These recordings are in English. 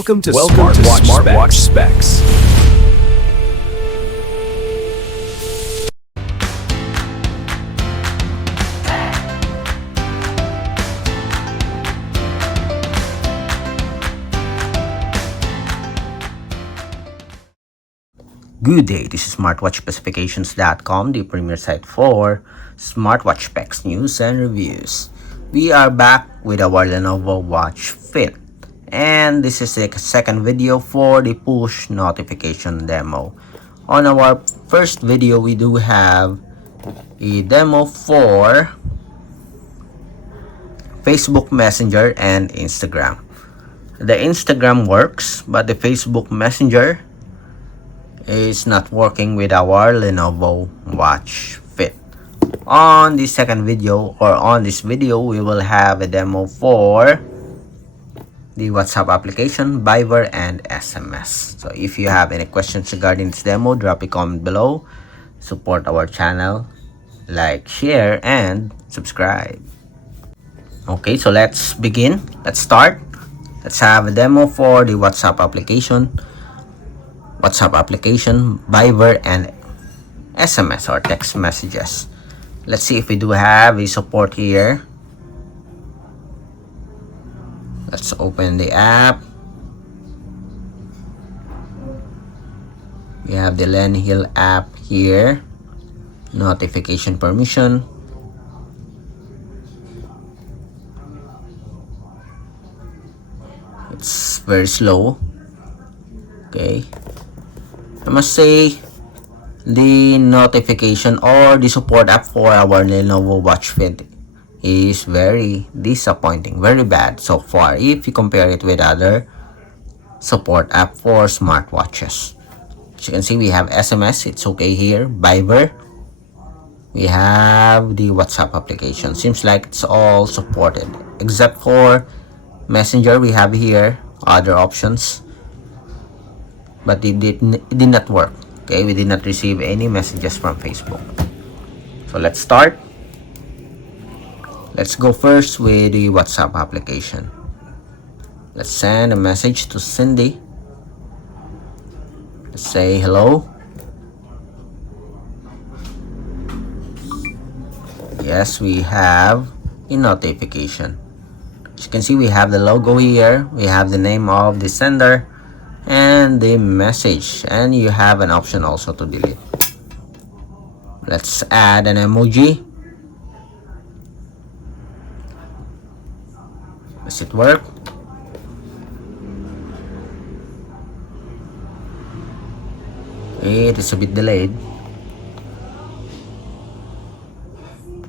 Welcome to Smartwatch Specs. Good day, this is smartwatchspecifications.com, the premier site for smartwatch specs, news, and reviews. We are back with our Lenovo Watch Fit, and this is the second video for the push notification demo. On our first video, we do have a demo for Facebook Messenger and Instagram. The Instagram works, but the Facebook Messenger is not working with our Lenovo Watch Fit. On the second video, or on this video, we will have a demo for the WhatsApp application, Viber, and SMS. So if you have any questions regarding this demo, drop a comment below. Support our channel, like, share, and subscribe. Okay, so let's begin. Let's start. Let's have a demo for the WhatsApp application, Viber, and SMS or text messages. Let's see if we do have a support here. Let's open the app. We have the Lenovo app here. Notification permission. It's very slow. Okay, I must say the notification or the support app for our Lenovo Watch Fit is very disappointing, very bad so far if you compare it with other support app for smartwatches. As you can see, we have SMS, it's okay here. Viber, we have the WhatsApp application. Seems like it's all supported except for Messenger. We have here other options, but it did not work. Okay, we did not receive any messages from Facebook. So let's start. Let's go first with the WhatsApp application. Let's send a message to Cindy. Let's say hello. Yes, we have a notification. As you can see, we have the logo here. We have the name of the sender and the message, and you have an option also to delete. Let's add an emoji. Does it work? It is a bit delayed.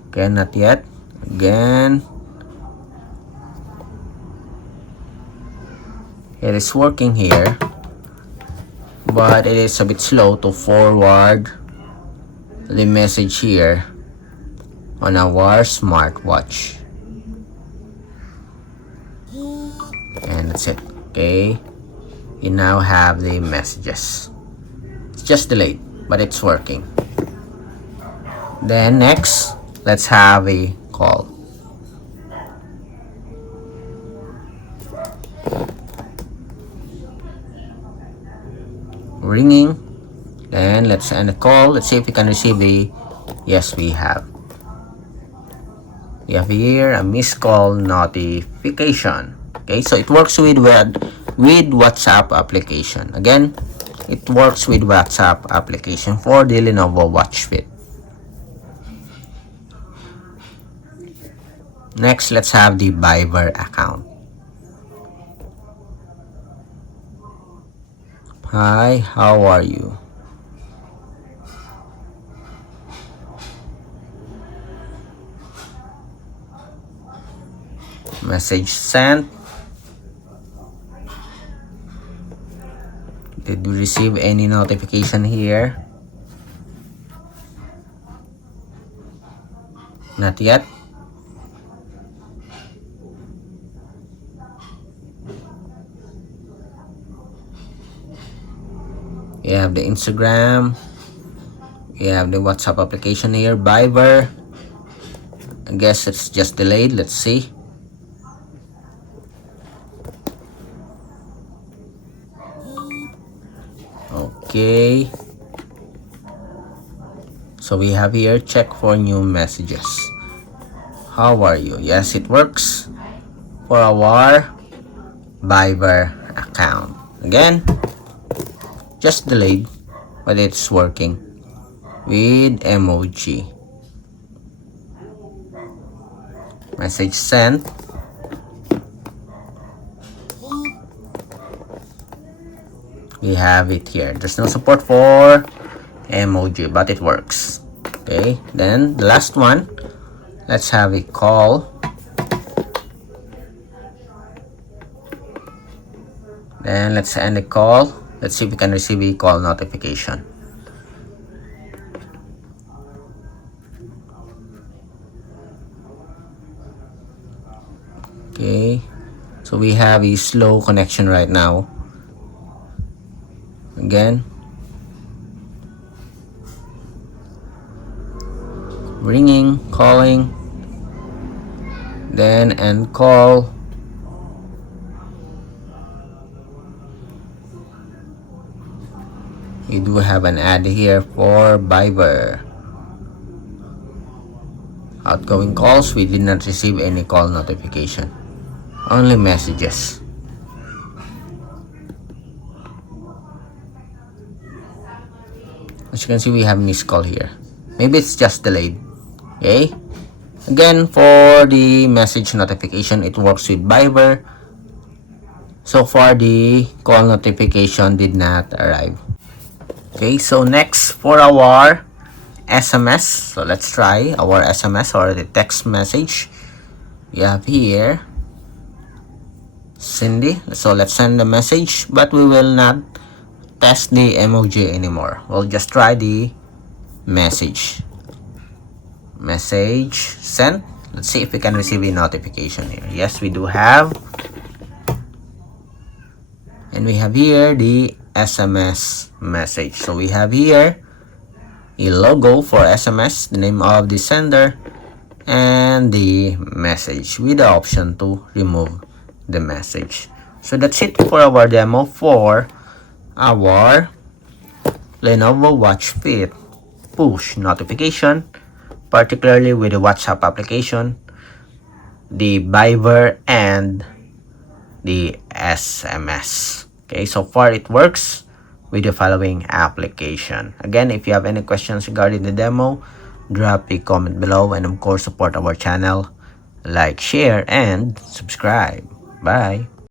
Okay, not yet. Again, it is working here, but it is a bit slow to forward the message here on our smartwatch. And that's it. Okay, you now have the messages. It's just delayed, but it's working. Then next, let's have a call. Ringing, and let's end the call. Let's see if we can receive the yes, we have here a missed call notification. Okay, so it works with WhatsApp application. Again, it works with WhatsApp application for the Lenovo Watch Fit. Next, let's have the Viber account. Hi, how are you? Message sent. Did we receive any notification here? Not yet. We have the Instagram. We have the WhatsApp application here. Viber. I guess it's just delayed. Let's see. Okay. So we have here check for new messages. How are you? Yes, it works for our Viber account. Again, just delayed, but it's working with emoji. Message sent. We have it here. There's no support for emoji, but it works. Okay, then the last one, let's have a call. Then let's end the call. Let's see if we can receive a call notification. Okay, so we have a slow connection right now. Again, ringing, calling, then end call. We do have an ad here for Viber. Outgoing calls, we did not receive any call notification, only messages. As you can see, we have missed call here. Maybe it's just delayed. Okay, again, for the message notification, it works with Viber. So far, the call notification did not arrive. Okay, so next for our SMS. So let's try our SMS or the text message. We have here Cindy. So let's send the message, but we will not test the emoji anymore. We'll just try the message. Message sent. Let's see if we can receive a notification here. Yes, we do have. And we have here the SMS message. So we have here a logo for SMS, the name of the sender, and the message with the option to remove the message. So that's it for our demo for our Lenovo Watch Fit push notification, particularly with the WhatsApp application, the Viber, and the SMS. Okay, so far it works with the following application. Again, if you have any questions regarding the demo, drop a comment below, and of course support our channel, like, share, and subscribe. Bye.